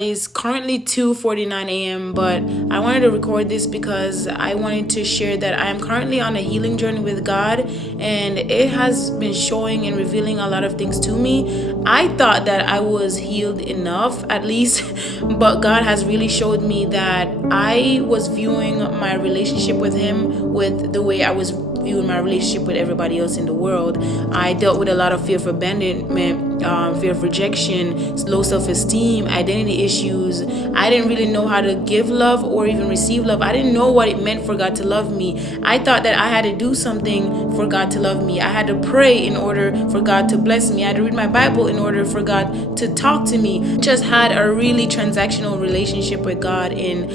It's currently 2:49 a.m., but I wanted to record this because I wanted to share that I am currently on a healing journey with God, and it has been showing and revealing a lot of things to me. I thought that I was healed enough, at least, but God has really showed me that I was viewing my relationship with Him with the way I was viewing my relationship with everybody else in the world. I dealt with a lot of fear of abandonment, fear of rejection, low self-esteem, identity issues. I didn't really know how to give love or even receive love. I didn't know what it meant for God to love me. I thought that I had to do something for God to love me. I had to pray in order for God to bless me. I had to read my Bible in order for God to talk to me. Just had a really transactional relationship with God, and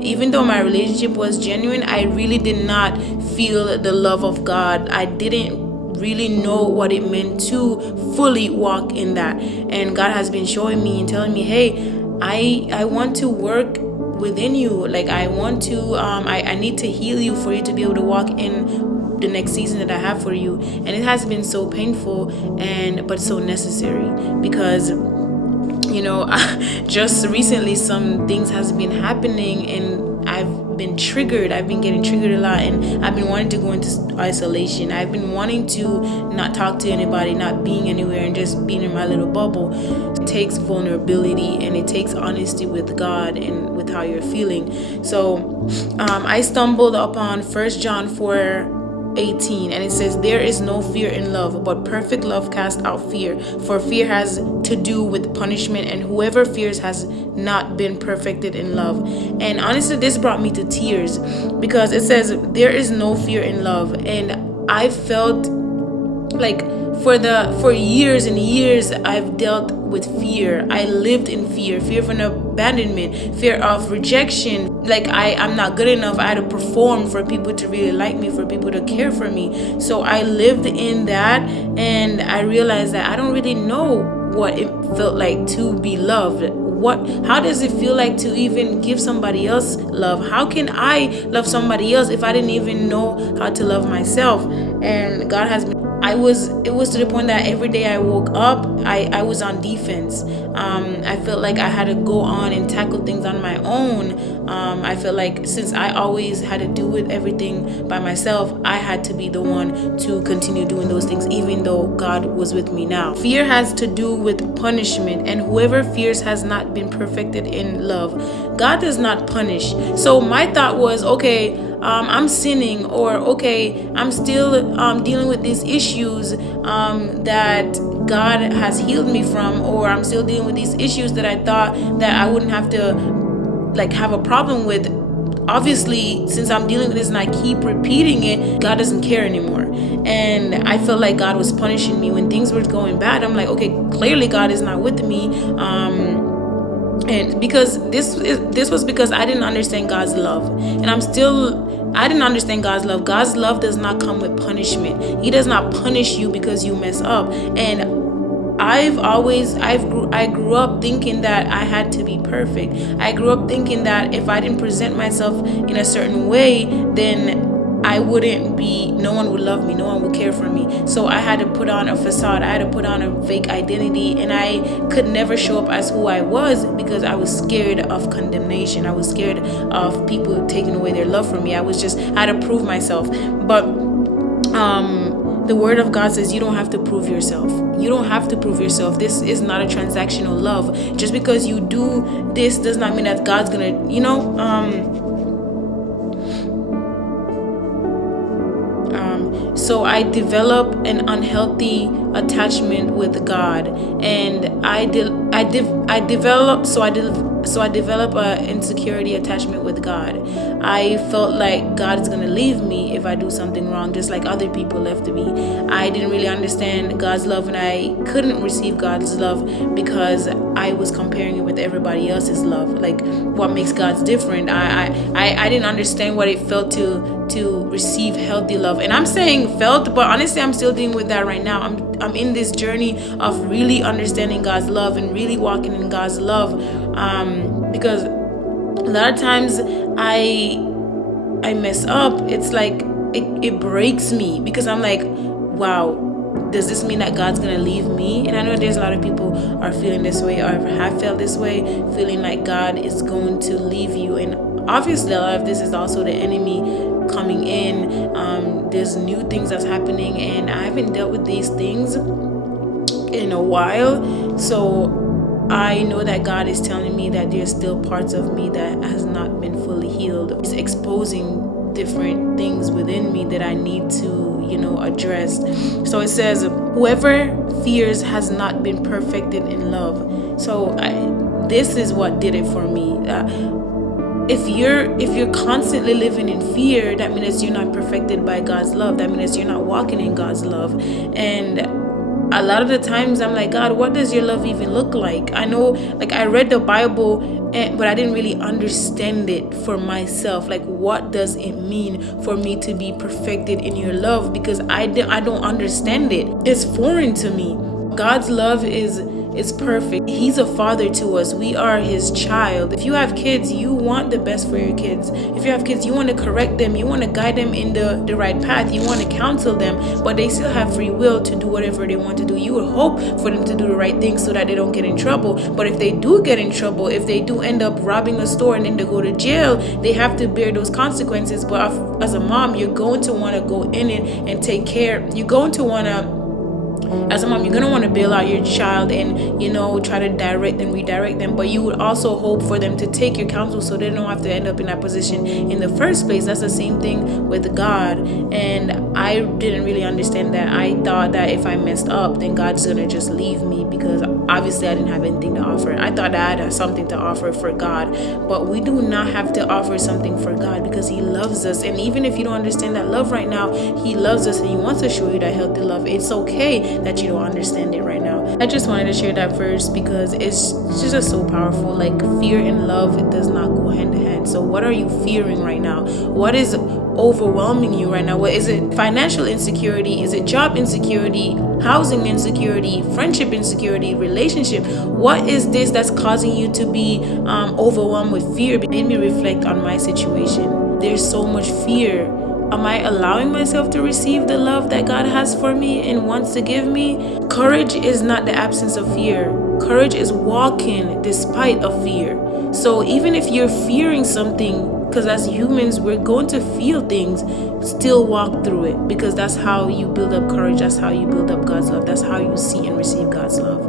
even though my relationship was genuine, I really did not feel the love of God. I didn't really know what it meant to fully walk in that, and God has been showing me and telling me, hey, I want to work within you. Like, I want to I need to heal you for you to be able to walk in the next season that I have for you. And it has been so painful but so necessary, because just recently some things has been happening, and I've been triggered. I've been getting triggered a lot, and I've been wanting to go into isolation. I've been wanting to not talk to anybody, not being anywhere, and just being in my little bubble. It takes vulnerability, and it takes honesty with God and with how you're feeling. So I stumbled upon 1 John 4:18, and it says, there is no fear in love, but perfect love casts out fear, for fear has to do with punishment, and whoever fears has not been perfected in love. And honestly, this brought me to tears, because it says there is no fear in love, and I felt like for years and years I've dealt with fear. I lived in fear of an abandonment, fear of rejection. Like, I'm not good enough. I had to perform for people to really like me, for people to care for me. So I lived in that, and I realized that I don't really know what it felt like to be loved. How does it feel like to even give somebody else love? How can I love somebody else if I didn't even know how to love myself? And God has been, it was to the point that every day I woke up, I was on defense. I felt like I had to go on and tackle things on my own. I felt like since I always had to do everything by myself, I had to be the one to continue doing those things, even though God was with me now. Fear has to do with punishment, and whoever fears has not been perfected in love. God does not punish. So my thought was, okay, I'm sinning, or okay, I'm still dealing with these issues that God has healed me from, or I'm still dealing with these issues that I thought that I wouldn't have to have a problem with. Obviously, since I'm dealing with this and I keep repeating it, God doesn't care anymore. And I felt like God was punishing me when things were going bad. I'm like, okay, clearly God is not with me. And because this was because I didn't understand God's love, and I didn't understand God's love. God's love does not come with punishment. He does not punish you because you mess up. And I grew up thinking that I had to be perfect. I grew up thinking that if I didn't present myself in a certain way, then no one would love me, no one would care for me. So I had to put on a facade, I had to put on a fake identity, and I could never show up as who I was because I was scared of condemnation. I was scared of people taking away their love from me. I had to prove myself. But the word of God says you don't have to prove yourself. You don't have to prove yourself. This is not a transactional love. Just because you do this does not mean that God's gonna, so I developed an unhealthy attachment with God, and I developed an insecurity attachment with God. I felt like God is gonna leave me if I do something wrong, just like other people left me. I didn't really understand God's love, and I couldn't receive God's love because I was comparing it with everybody else's love. Like, what makes God's different? I didn't understand what it felt to receive healthy love. And I'm saying felt, but honestly, I'm still dealing with that right now. I'm in this journey of really understanding God's love and really walking in God's love, because a lot of times I mess up. It's like it breaks me, because I'm like, wow, does this mean that God's gonna leave me? And I know there's a lot of people are feeling this way or have felt this way, feeling like God is going to leave you. And obviously a lot of this is also the enemy coming in. There's new things that's happening, and I haven't dealt with these things in a while. So I know that God is telling me that there's still parts of me that has not been fully healed. He's exposing different things within me that I need to, address. So it says, whoever fears has not been perfected in love. So this is what did it for me. If you're constantly living in fear, that means you're not perfected by God's love. That means you're not walking in God's love. And a lot of the times I'm like, God, what does your love even look like? I know, like, I read the Bible, but I didn't really understand it for myself. Like, what does it mean for me to be perfected in your love? Because I don't understand it. It's foreign to me. God's love is perfect. He's a father to us. We are his child. If you have kids, you want the best for your kids. If you have kids, you want to correct them. You want to guide them in the right path. You want to counsel them, but they still have free will to do whatever they want to do. You would hope for them to do the right thing so that they don't get in trouble. But if they do get in trouble, if they do end up robbing a store and then they go to jail, they have to bear those consequences. But as a mom, you're going to want to go in and take care. You're going to want to, as a mom, you're going to want to bail out your child and, try to direct and redirect them. But you would also hope for them to take your counsel so they don't have to end up in that position in the first place. That's the same thing with God. And I didn't really understand that. I thought that if I messed up, then God's going to just leave me, because obviously I didn't have anything to offer. I thought I had something to offer for God. But we do not have to offer something for God, because he loves us. And even if you don't understand that love right now, he loves us and he wants to show you that healthy love. It's okay that you don't understand it right now. I just wanted to share that verse because it's just so powerful. Like, fear and love, it does not go hand in hand. So what are you fearing right now? What is overwhelming you right now? What is it? Financial insecurity? Is it job insecurity? Housing insecurity? Friendship insecurity? Relationship? What is this that's causing you to be overwhelmed with fear? It made me reflect on my situation. There's so much fear. Am I allowing myself to receive the love that God has for me and wants to give me? Courage is not the absence of fear. Courage is walking despite of fear. So even if you're fearing something, because as humans, we're going to feel things, still walk through it, because that's how you build up courage. That's how you build up God's love. That's how you see and receive God's love.